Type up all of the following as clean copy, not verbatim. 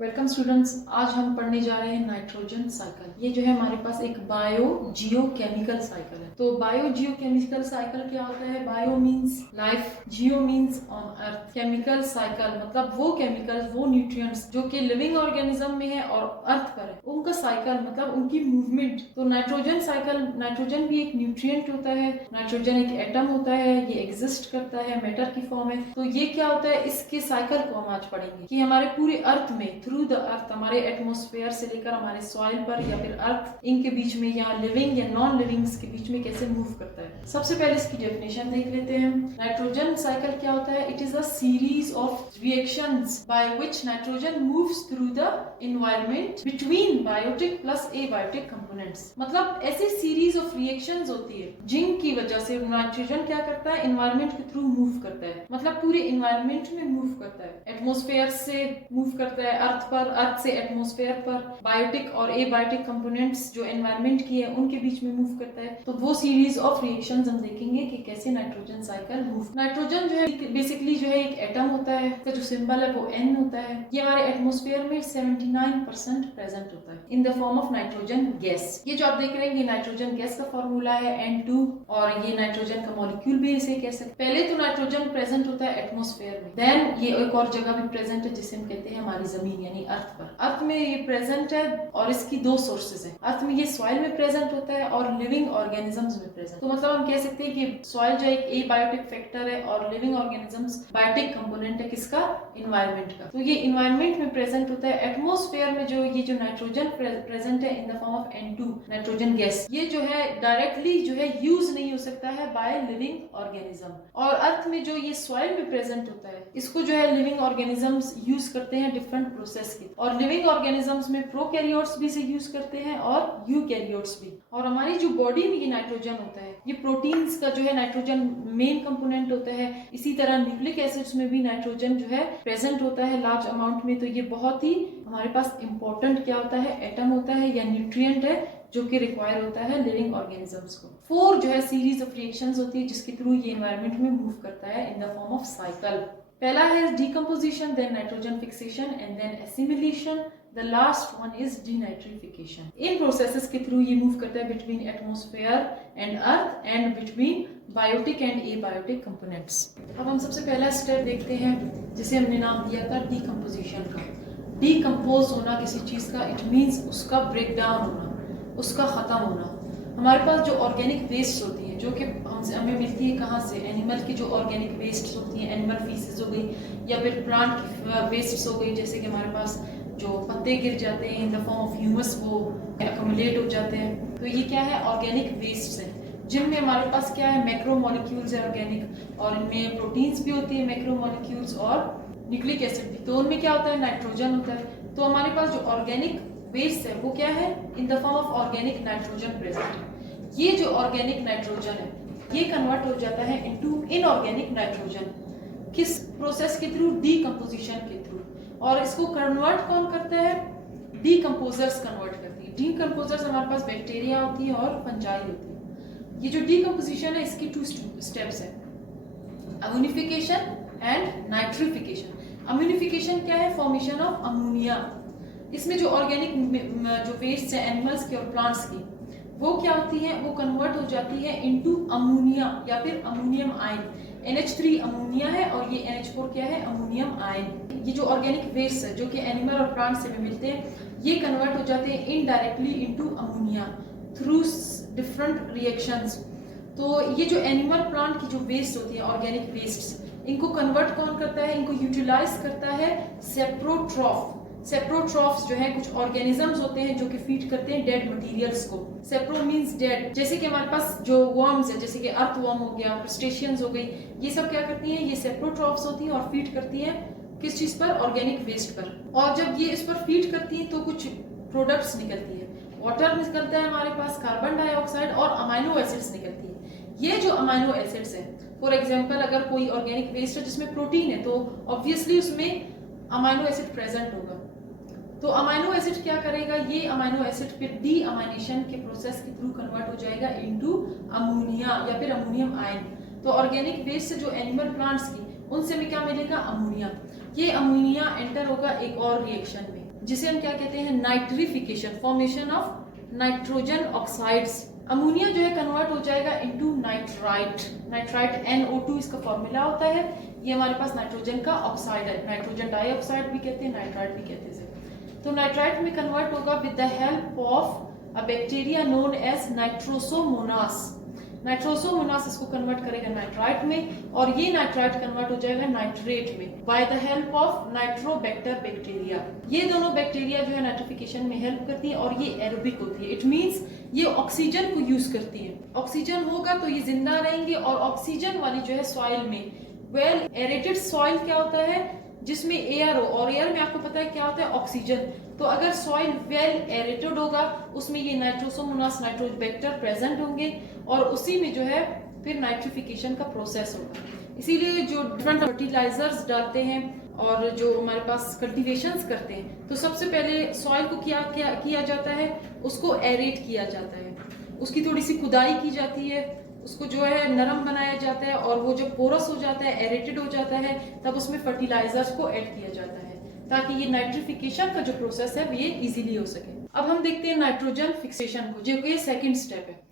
Welcome students. आज हम पढ़ने जा रहे हैं नाइट्रोजन साइकिल। ये जो है हमारे पास एक बायो जियो केमिकल साइकिल है। तो बायो जियो केमिकल साइकिल क्या होता है? Bio means life, Jio means on earth, chemical cycle मतलब वो केमिकल्स, वो न्यूट्रिएंट्स जो कि लिविंग ऑर्गेनिज्म में है और अर्थ पर है, उनका साइकिल मतलब उनकी मूवमेंट। तो नाइट्रोजन साइकिल, नाइट्रोजन भी एक न्यूट्रिएंट होता है, नाइट्रोजन एक एटम होता है, ये एग्जिस्ट करता है, मैटर की फॉर्म है। तो ये क्या होता है, इसके साइकिल को हम आज पढ़ेंगे कि हमारे पूरे अर्थ में, थ्रू द अर्थ, हमारे एटमॉस्फेयर से लेकर हमारे सॉइल पर या फिर अर्थ, इनके बीच में या लिविंग या नॉन लिविंग्स के बीच में कैसे मूव करता है। सबसे पहले इसकी डेफिनेशन देख लेते हैं। नाइट्रोजन साइकिल क्या होता है? It is a series of reactions by which nitrogen moves through the environment between biotic plus abiotic components. मतलब ऐसी सीरीज ऑफ रिएक्शंस होती है जिनकी वजह से नाइट्रोजन क्या करता है, एनवायरनमेंट के थ्रू मूव करता है, मतलब पूरे एनवायरनमेंट में मूव करता है। एटमॉस्फेयर से मूव करता है अर्थ पर, अर्थ से एटमॉस्फेयर पर, बायोटिक और एबायोटिक कंपोनेंट्स जो एनवायरनमेंट की है उनके बीच में मूव करता है। तो वो सीरीज ऑफ रिएक्शंस हम देखेंगे कि कैसे नाइट्रोजन साइकिल मूव। नाइट्रोजन जो है बेसिकली जो है एक एटम होता है, इसका जो सिंबल है वो N होता है। ये हमारे एटमॉस्फेयर में 79% प्रेजेंट होता है in the form of nitrogen gas. ये जो आप देख रहे हैं ये नाइट्रोजन गैस का फॉर्मूला है N2, और ये नाइट्रोजन का मॉलिक्यूल भी इसे कह सकते हैं। पहले तो नाइट्रोजन प्रेजेंट होता है एटमॉस्फेयर में, देन ये एक और जगह भी प्रेजेंट है जिसे हम कहते हैं हमारी जमीन यानी अर्थ पर। अर्थ में ये प्रेजेंट है और इसकी दो सोर्सेज है। अर्थ में ये सॉइल में प्रेजेंट होता है और लिविंग ऑर्गेनिजम्स में प्रेजेंट। तो मतलब हम कह सकते हैं कि सॉइल जो एक एबायोटिक फैक्टर है और लिविंग ऑर्गेनिजम्स बायोटिक कंपोनेंट है किसका, एनवायरनमेंट का। तो ये एनवायरनमेंट में प्रेजेंट होता है। एटमॉस्फेयर में जो ये जो नाइट्रोजन प्रेजेंट है in the form of N2 nitrogen gas, ये जो है डायरेक्टली जो है यूज नहीं हो सकता है बाय लिविंग ऑर्गेनिज्म। और अर्थ में जो ये सॉइल में प्रेजेंट होता है इसको जो है लिविंग ऑर्गेनिजम्स यूज करते हैं डिफरेंट प्रोसेस के। और लिविंग ऑर्गेनिजम्स में प्रोकैरियोट्स भी इसे यूज करते हैं और यूकैरियोट्स भी। और हमारी जो बॉडी में ये नाइट्रोजन होता है, ये प्रोटीन्स का जो है नाइट्रोजन मेन कंपोनेंट होता है। इसी तरह न्यूक्लिक एसिड्स में भी नाइट्रोजन जो है प्रेजेंट होता है लार्ज अमाउंट में। तो ये बहुत ही हमारे पास इंपॉर्टेंट क्या होता है, एटम होता है या न्यूट्रिएंट है जो कि रिक्वायर होता है लिविंग ऑर्गेनिजम्स को। 4 जो है सीरीज ऑफ रिएक्शंस होती है जिसके थ्रू ये एनवायरनमेंट में मूव करता है in the form of cycle. पहला है decomposition, then nitrogen fixation and then assimilation. The last one is denitrification. इन प्रोसेसेस के थ्रू ये मूव करता है between atmosphere and earth and between biotic and abiotic components. अब हम सबसे पहला स्टेप देखते हैं जिसे हमने नाम दिया था डीकंपोजिशन का। डीकंपोज होना किसी चीज का, इट मींस उसका ब्रेक डाउन होना, उसका खत्म होना। हमारे पास जो ऑर्गेनिक वेस्ट होती है जो कि हमें मिलती है कहाँ से, एनिमल की जो ऑर्गेनिक वेस्ट होती है, एनिमल फीसेस हो गई या फिर प्लांट की वेस्ट हो गई, जैसे कि हमारे पास जो पत्ते गिर जाते हैं इन द फॉर्म ऑफ ह्यूमस वो एक्युमुलेट हो जाते हैं। तो ये क्या है, ऑर्गेनिक वेस्ट है जिनमें हमारे पास क्या है, मैक्रो मॉलिक्यूल्स है ऑर्गेनिक, और इनमें प्रोटीन्स भी होती है मैक्रो मॉलिक्यूल्स और न्यूक्लिक एसिड भी। तो उनमें क्या होता है, नाइट्रोजन होता है। तो हमारे पास जो ऑर्गेनिक वेस्ट है वो क्या है, in the form of organic nitrogen present है। ये जो ऑर्गेनिक नाइट्रोजन है ये कन्वर्ट हो जाता है इनटू इनऑर्गेनिक नाइट्रोजन। किस प्रोसेस के थ्रू, डीकंपोजिशन के थ्रू। और इसको कन्वर्ट कौन करता है, डीकंपोजर्स कन्वर्ट करती है। डीकंपोजर्स हमारे पास बैक्टीरिया होती है और फंजाई होती है। ये जो डीकंपोजिशन है इसकी 2 स्टेप्स है, अम्यूनिफिकेशन एंड नाइट्रिफिकेशन। अम्यूनिफिकेशन क्या है, फॉर्मेशन ऑफ अमोनिया। इसमें जो ऑर्गेनिक जो वेस्ट है एनिमल्स की और प्लांट्स की, वो क्या होती है, वो कन्वर्ट हो जाती है इनटू अमोनिया या फिर अमोनियम आयन। NH3 अमोनिया है और ये NH4 क्या है, अमोनियम आयन। ये जो ऑर्गेनिक वेस्ट है जो कि एनिमल और प्लांट से भी मिलते हैं, ये कन्वर्ट हो जाते हैं indirectly into ammonia through different reactions. तो ये जो एनिमल प्लांट की जो वेस्ट होती है ऑर्गेनिक वेस्ट, इनको कन्वर्ट कौन करता है, इनको यूटिलाइज करता है सेप्रोट्रॉफ। सेप्रोट्रॉफ्स जो है कुछ ऑर्गेनिजम्स होते हैं जो कि फीड करते हैं डेड मटेरियल्स को। सेप्रो मींस डेड। जैसे कि हमारे पास जो वर्म्स है, जैसे कि अर्थवर्म हो गया, क्रस्टेशियंस हो गई, ये सब क्या करती हैं, ये सेप्रोट्रॉफ्स होती हैं और फीड करती हैं किस चीज पर, ऑर्गेनिक वेस्ट पर। और जब ये इस पर फीड करती हैं तो कुछ प्रोडक्ट्स निकलती है, वाटर निकलता है हमारे पास, कार्बन डाइऑक्साइड और अमाइनो एसिड्स निकलती है। ये जो अमाइनो एसिड्स है, फॉर एग्जाम्पल अगर कोई ऑर्गेनिक वेस्ट है जिसमें प्रोटीन है तो ऑब्वियसली उसमें अमाइनो एसिड प्रेजेंट होगा। तो अमाइनो एसिड क्या करेगा, ये अमाइनो एसिड फिर डी अमाइनेशन के प्रोसेस के थ्रू कन्वर्ट हो जाएगा इनटू अमोनिया या फिर अमोनियम आयन। तो ऑर्गेनिक वेस्ट से जो एनिमल प्लांट्स की, उनसे में क्या मिलेगा, अमोनिया। ये अमोनिया एंटर होगा एक और रिएक्शन में, जिसे हम क्या कहते हैं, nitrification, formation of nitrogen oxides. Ammonia जो है कन्वर्ट हो जाएगा इनटू नाइट्राइट। नाइट्राइट NO2 इसका फॉर्मूला होता है। ये हमारे पास नाइट्रोजन का ऑक्साइड है, नाइट्रोजन डाइऑक्साइड भी कहते हैं, नाइट्राइट भी कहते हैं। तो नाइट्राइट में कन्वर्ट होगा with the help of a bacteria known as nitrosomonas. Nitrosomonas इसको कन्वर्ट करेगा नाइट्राइट में, और ये नाइट्राइट कन्वर्ट हो जाएगा नाइट्रेट में by the help of nitrobacter bacteria. ये दोनों बैक्टीरिया जो है नाइट्रिफिकेशन में हेल्प करती है, और ये एरोबिक होती है। इट मींस ये ऑक्सीजन को यूज करती है। ऑक्सीजन होगा तो ये जिंदा रहेंगे, और ऑक्सीजन वाली जो है सॉइल में, वेल एरेटेड सॉइल क्या होता है, जिसमें एयर हो, और एयर में आपको पता है क्या होता है, ऑक्सीजन। तो अगर सॉइल वेल एरेटेड होगा, उसमें ये नाइट्रोसोमोनास नाइट्रोबैक्टर प्रेजेंट होंगे, और उसी में जो है फिर नाइट्रिफिकेशन का प्रोसेस होगा। इसीलिए जो डिफरेंट फर्टिलाइजर्स डालते हैं और जो हमारे पास कल्टीवेशंस करते हैं, तो सबसे पहले सॉइल को किया जाता है, उसको एरेट किया जाता है, उसकी थोड़ी सी खुदाई की जाती है, उसको जो है नरम बनाया जाता है, और वो जब पोरस हो जाता है, एरेटेड हो जाता है, तब उसमें फर्टिलाइजर्स को ऐड किया जाता है, ताकि ये नाइट्रिफिकेशन का जो प्रोसेस है ये इजीली हो सके। अब हम देखते हैं नाइट्रोजन फिक्सेशन को, जो कि सेकंड स्टेप है।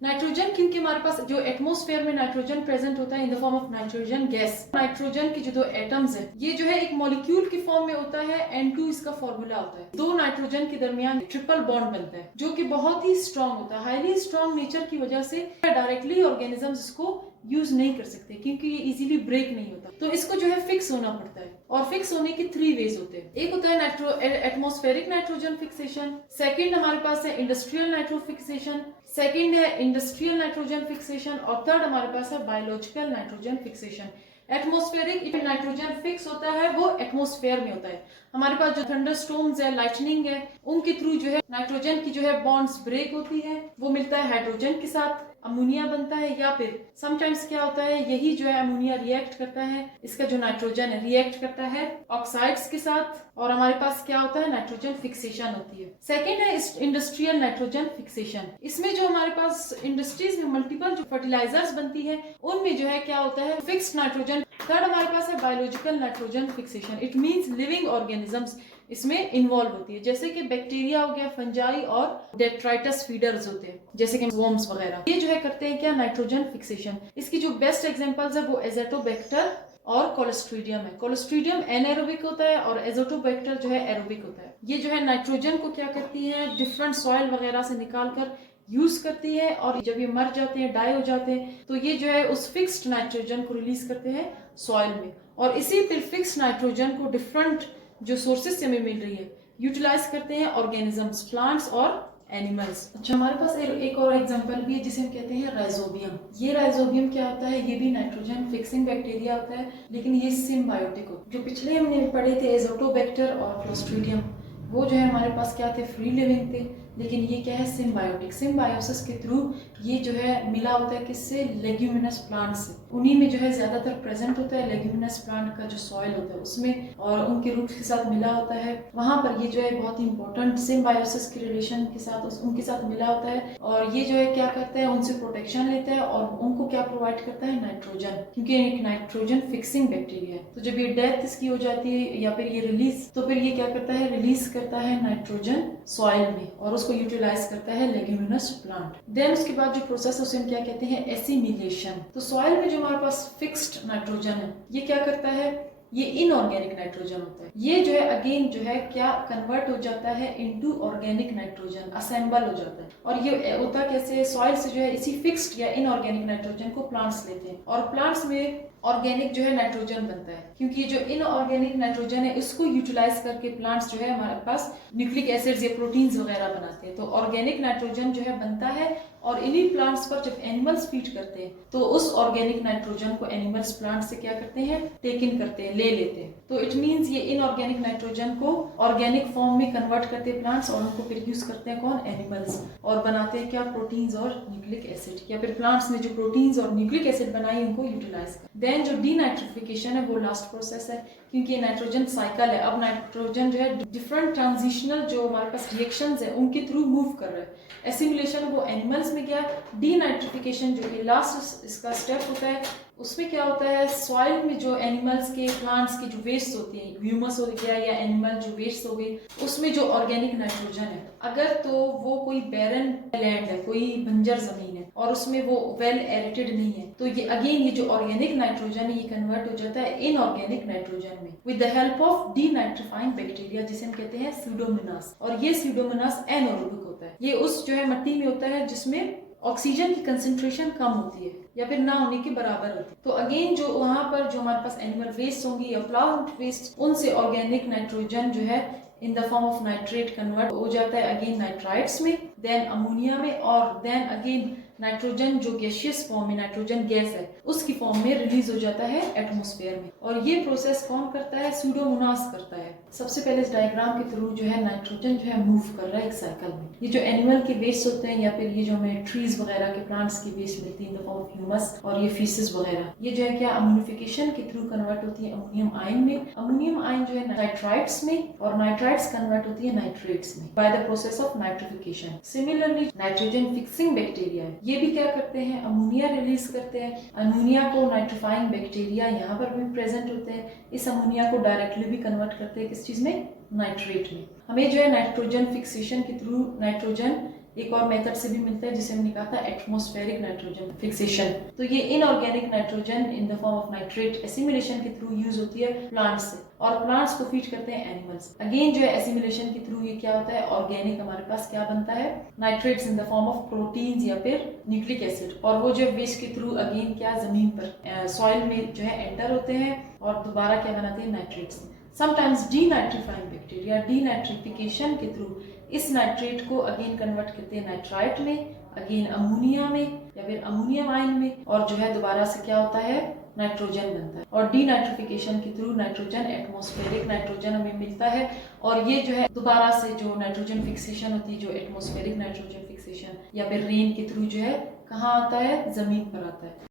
नाइट्रोजन, क्योंकि हमारे पास जो एटमॉस्फेयर में नाइट्रोजन प्रेजेंट होता है in the form of nitrogen gas. Nitrogen के जो दो एटम्स है, ये जो है एक मॉलिक्यूल की फॉर्म में होता है, N2 इसका फॉर्मूला होता है। दो नाइट्रोजन के दरमियान ट्रिपल बॉन्ड बनता है, जो कि बहुत ही स्ट्रांग होता है। हाईली स्ट्रांग नेचर की वजह से डायरेक्टली ऑर्गेनिजम्स इसको यूज नहीं कर सकते, क्योंकि ये इजीली ब्रेक नहीं होता। तो इसको जो है फिक्स होना पड़ता है, और फिक्स होने के 3 वेज होते हैं। एक होता है एटमॉस्फेरिक नाइट्रोजन फिक्सेशन, सेकंड हमारे पास है इंडस्ट्रियल नाइट्रो फिक्सेशन, सेकंड है इंडस्ट्रियल नाइट्रोजन फिक्सेशन, और थर्ड हमारे पास है biological nitrogen fixation. Atmospheric nitrogen fix होता है, वो एटमॉस्फेयर में होता है। हमारे पास जो थंडर स्टॉर्म्स है, लाइटनिंग है, उनके थ्रू जो है नाइट्रोजन की जो है बॉन्ड्स ब्रेक होती है, वो मिलता है हाइड्रोजन के साथ, अमोनिया बनता है, या फिर समटाइम्स क्या होता है, यही जो है अमोनिया रिएक्ट करता है, इसका जो नाइट्रोजन है रिएक्ट करता है ऑक्साइड्स के साथ, और हमारे पास क्या होता है, नाइट्रोजन फिक्सेशन होती है। सेकंड है इंडस्ट्रियल नाइट्रोजन फिक्सेशन। इसमें जो हमारे पास इंडस्ट्रीज में मल्टीपल जो फर्टिलाइजर्स बनती है, उनमें जो है क्या होता है, फिक्स्ड नाइट्रोजन। थर्ड हमारे पास है biological nitrogen fixation. It means living organisms इसमें इन्वॉल्व होती है, जैसे कि बैक्टीरिया हो गया, फंजाई और डेट्राइटस फीडर्स होते हैं, जैसे कि वर्म्स वगैरह। ये जो है करते हैं क्या, नाइट्रोजन फिक्सेशन। इसकी जो बेस्ट एग्जांपल्स है वो एज़ोटोबैक्टर और कोलोस्ट्रीडियम है। कोलोस्ट्रीडियम एनाएरोबिक होता है, और एज़ोटोबैक्टर जो है एरोबिक होता है। ये जो है नाइट्रोजन को क्या करती है, डिफरेंट सॉइल वगैरह से निकाल कर यूज करती है, और जब ये मर जाते हैं, डाई हो जाते हैं, तो ये जो है उस फिक्स्ड नाइट्रोजन को रिलीज करते हैं सॉइल में, और इसी फिर फिक्स्ड नाइट्रोजन को डिफरेंट जो सोर्सेस से हमें मिल रही है यूटिलाइज करते हैं ऑर्गेनिजम्स, प्लांट्स और एनिमल्स। अच्छा, हमारे पास एक और एग्जांपल भी है, जिसे हम कहते हैं राइजोबियम। ये राइजोबियम क्या होता है, ये भी नाइट्रोजन फिक्सिंग बैक्टीरिया होता है, लेकिन ये सिम्बायोटिक हो। जो पिछले हमने पढ़े थे एज़ोटोबैक्टर और क्लोस्ट्रीडियम, वो जो है हमारे पास क्या थे, फ्री लिविंग थे, लेकिन ये क्या है, सिम्बायोटिक। सिम्बायोसिस के थ्रू ये जो है मिला होता है किससे, लेग्यूमिनस प्लांट से। उन्हीं में जो है ज्यादातर प्रेजेंट होता है, लेग्यूमिनस प्लांट का जो सॉइल होता है उसमें, और उनके रूट्स के साथ मिला होता है। वहां पर ये जो है बहुत ही इंपॉर्टेंट सिम्बायोसिस के रिलेशन के साथ उनके साथ मिला होता है, और ये जो है क्या करता है, उनसे प्रोटेक्शन लेता है, और उनको क्या प्रोवाइड करता है, नाइट्रोजन, क्योंकि एक नाइट्रोजन फिक्सिंग बैक्टीरिया है। तो जब ये डेथ इसकी हो जाती है, या फिर ये रिलीज, तो फिर ये क्या करता है, रिलीज करता है नाइट्रोजन सॉइल में, और उसको यूटिलाइज करता है लेग्यूमिनस प्लांट। देन उसके बाद जो प्रोसेस है उसे हम क्या कहते हैं, एसिमिलेशन। तो सॉइल में जो हमारे पास फिक्स्ड नाइट्रोजन है, ये क्या करता है, ये इनऑर्गेनिक नाइट्रोजन होता है। ये जो है अगेन जो है क्या कन्वर्ट हो जाता है इनटू ऑर्गेनिक नाइट्रोजन, असेंबल हो जाता है। और ये होता कैसे, सॉइल से जो है इसी फिक्स्ड या इनऑर्गेनिक नाइट्रोजन को प्लांट्स लेते हैं, और प्लांट्स में ऑर्गेनिक जो है नाइट्रोजन बनता है, क्योंकि जो इनऑर्गेनिक नाइट्रोजन है इसको यूटिलाइज करके प्लांट्स जो है हमारे पास न्यूक्लिक एसिड्स या प्रोटीन्स वगैरह बनाते हैं। तो ऑर्गेनिक नाइट्रोजन जो है बनता है, और इन्हीं प्लांट्स पर जब एनिमल्स फीड करते हैं, तो उस ऑर्गेनिक नाइट्रोजन को एनिमल्स प्लांट से क्या करते हैं, टेक इन करते हैं, ले लेते हैं। तो इट मींस ये इनऑर्गेनिक नाइट्रोजन को ऑर्गेनिक फॉर्म में कन्वर्ट करते हैं प्लांट्स, और उनको फिर यूज करते हैं कौन, एनिमल्स, और बनाते हैं क्या, प्रोटीन्स और न्यूक्लिक एसिड, या फिर प्लांट्स ने जो प्रोटीन्स और न्यूक्लिक एसिड बनाई उनको यूटिलाइज कर। देन जो डीनाइट्रिफिकेशन है वो लास्ट प्रोसेस है, क्योंकि नाइट्रोजन साइकिल है। अब नाइट्रोजन जो है डिफरेंट ट्रांजिशनल जो हमारे पास रिएक्शंस है उनके थ्रू मूव कर रहा है। एसिमिलेशन वो एनिमल्स में गया, डीनाइट्रिफिकेशन जो कि लास्ट इसका स्टेप होता है, उसमें क्या होता है, सॉइल में जो एनिमल्स के, प्लांट्स की जो वेस्ट होती है, ह्यूमस हो गया या एनिमल जो वेस्ट हो गई, उसमें जो ऑर्गेनिक नाइट्रोजन है, अगर तो वो कोई बैरन लैंड है, कोई बंजर जमीन है और उसमें वो वेल एरेटेड नहीं है, तो ये अगेन ये जो ऑर्गेनिक नाइट्रोजन है ये कन्वर्ट हो जाता है इनऑर्गेनिक नाइट्रोजन में with the help of denitrifying bacteria, जिसे हम कहते हैं स्यूडोमोनास। और ये स्यूडोमोनास एनारोबिक होता है, ये उस जो है मिट्टी में होता है जिसमें ऑक्सीजन की कंसेंट्रेशन कम होती है या फिर ना होने के बराबर होती है। तो अगेन जो वहां पर जो हमारे पास एनिमल वेस्ट होंगी या प्लांट वेस्ट, उनसे ऑर्गेनिक नाइट्रोजन जो है in the form of nitrate convert हो जाता है अगेन नाइट्राइट्स में, देन अमोनिया में, और देन अगेन नाइट्रोजन जो गैसियस फॉर्म में नाइट्रोजन गैस है उसकी फॉर्म में रिलीज हो जाता है एटमॉस्फेयर में। और ये प्रोसेस कौन करता है, स्यूडोमोनास करता है। सबसे पहले इस डायग्राम के थ्रू जो है नाइट्रोजन जो है मूव कर रहा है एक साइकिल में। ये जो एनिमल के वेस्ट होते हैं या फिर ये जो हमें ट्रीज वगैरह के प्लांट्स की वेस्ट मिलती है in the form of humus और ये फीसेस वगैरह, ये जो है क्या अम्ोनिफिकेशन के थ्रू कन्वर्ट होती है अमोनियम आयन में। अमोनियम आयन जो है नाइट्राइट्स में, और नाइट्राइट्स कन्वर्ट होती है नाइट्रेट्स में by the process of nitrification. Similarly nitrogen fixing bacteria है, ये भी क्या करते हैं, अमोनिया रिलीज करते हैं। अमोनिया को नाइट्रीफाइंग बैक्टीरिया यहाँ पर भी प्रेजेंट होते हैं, इस अमोनिया को डायरेक्टली भी कन्वर्ट करते हैं किस चीज में, नाइट्रेट में। हमें जो है नाइट्रोजन फिक्सेशन के थ्रू नाइट्रोजन एक और मेथड से भी मिलता है जिसे हमने कहा था एटमॉस्फेरिक नाइट्रोजन फिक्सेशन। तो ये inorganic nitrogen in the form of nitrate assimilation के थ्रू यूज होती है प्लांट्स से, और प्लांट्स को फीड करते हैं एनिमल्स। अगेन जो है एसिमिलेशन के थ्रू ये क्या होता है, ऑर्गेनिक हमारे पास क्या बनता है, nitrates in the form of proteins या फिर न्यूक्लिक एसिड, और वो जो वेस्ट के थ्रू अगेन क्या जमीन पर सॉइल में जो है एंटर होते हैं और दोबारा क्या बनाते हैं, nitrates. Sometimes denitrifying bacteria denitrification के थ्रू इस नाइट्रेट को अगेन कन्वर्ट करते हैं नाइट्राइट में, अगेन अमोनिया में या फिर अमोनियम आयन में, और जो है दोबारा से क्या होता है, नाइट्रोजन बनता है। और डीनाइट्रिफिकेशन के थ्रू नाइट्रोजन एटमॉस्फेरिक नाइट्रोजन हमें मिलता है, और ये जो है दोबारा से जो नाइट्रोजन फिक्सेशन होती है, जो एटमॉस्फेरिक नाइट्रोजन फिक्सेशन या फिर रेन के थ्रू जो है कहाँ आता है, जमीन पर आता है।